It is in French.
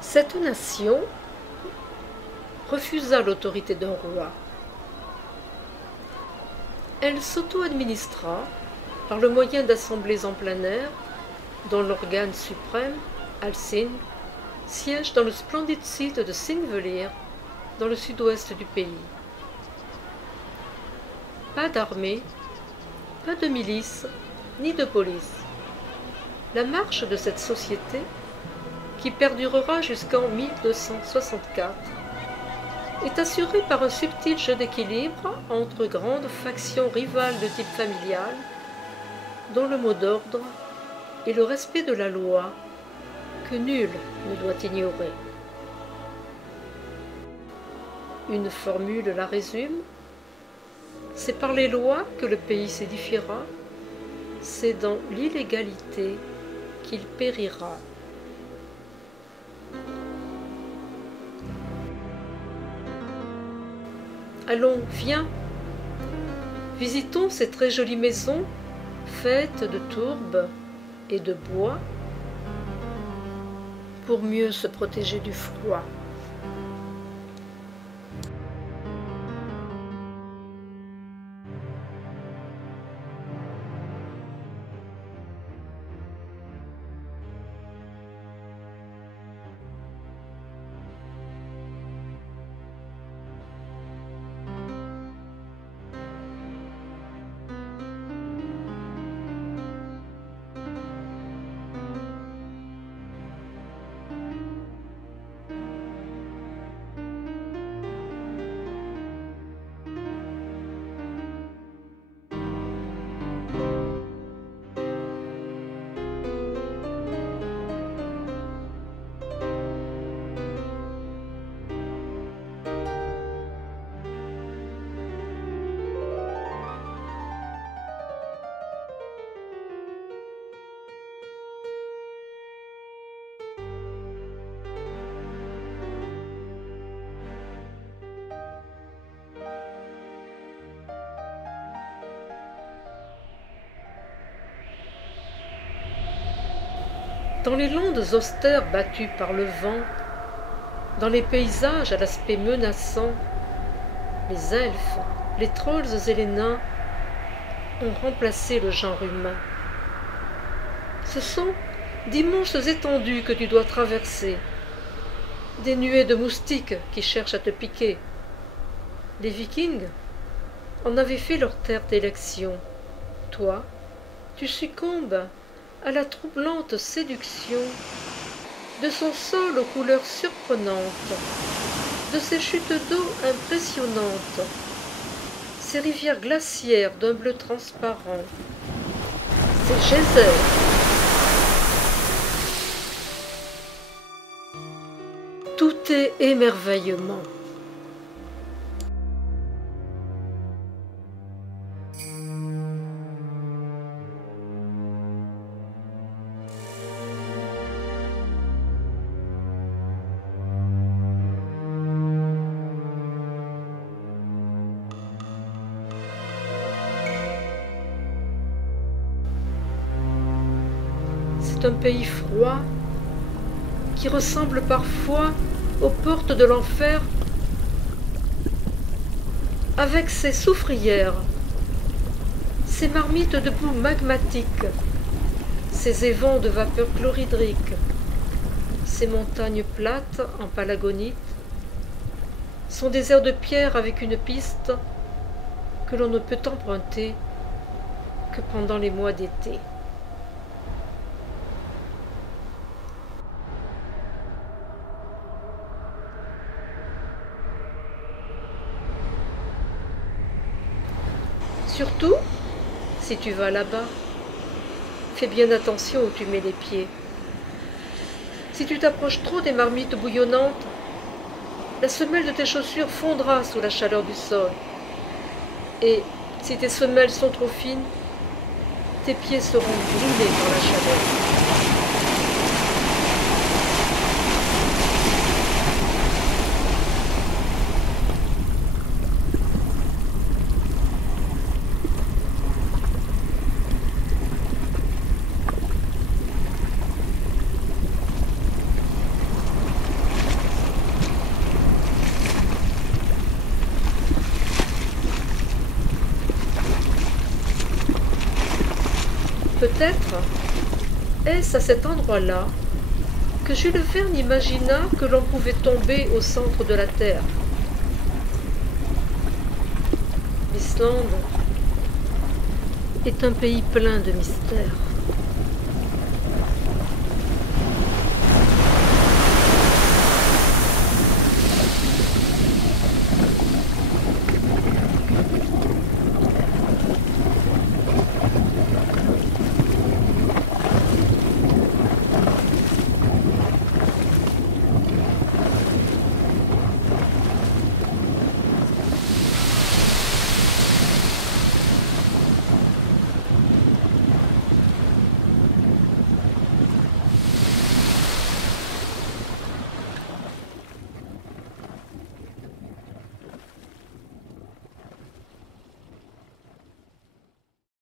Cette nation refusa l'autorité d'un roi. Elle s'auto-administra par le moyen d'assemblées en plein air, dont l'organe suprême, Alcin, siège dans le splendide site de Thingvellir, dans le sud-ouest du pays. Pas d'armée, pas de milice, ni de police. La marche de cette société, qui perdurera jusqu'en 1264, est assurée par un subtil jeu d'équilibre entre grandes factions rivales de type familial, dont le mot d'ordre est le respect de la loi que nul ne doit ignorer. Une formule la résume: c'est par les lois que le pays s'édifiera, c'est dans l'illégalité qu'il périra. Allons, viens, visitons ces très jolies maisons faites de tourbe et de bois pour mieux se protéger du froid. Dans les landes austères battues par le vent, dans les paysages à l'aspect menaçant, les elfes, les trolls et les nains ont remplacé le genre humain. Ce sont d'immenses étendues que tu dois traverser, des nuées de moustiques qui cherchent à te piquer. Les Vikings en avaient fait leur terre d'élection. Toi, tu succombes à la troublante séduction de son sol aux couleurs surprenantes, de ses chutes d'eau impressionnantes, ses rivières glaciaires d'un bleu transparent, ses geysers. Tout est émerveillement. C'est un pays froid, qui ressemble parfois aux portes de l'enfer, avec ses soufrières, ses marmites de boue magmatique, ses évents de vapeur chlorhydrique, ses montagnes plates en palagonite, son désert de pierre avec une piste que l'on ne peut emprunter que pendant les mois d'été. Surtout, si tu vas là-bas, fais bien attention où tu mets les pieds. Si tu t'approches trop des marmites bouillonnantes, la semelle de tes chaussures fondra sous la chaleur du sol. Et si tes semelles sont trop fines, tes pieds seront brûlés par la chaleur. Peut-être est-ce à cet endroit-là que Jules Verne imagina que l'on pouvait tomber au centre de la Terre. L'Islande est un pays plein de mystères.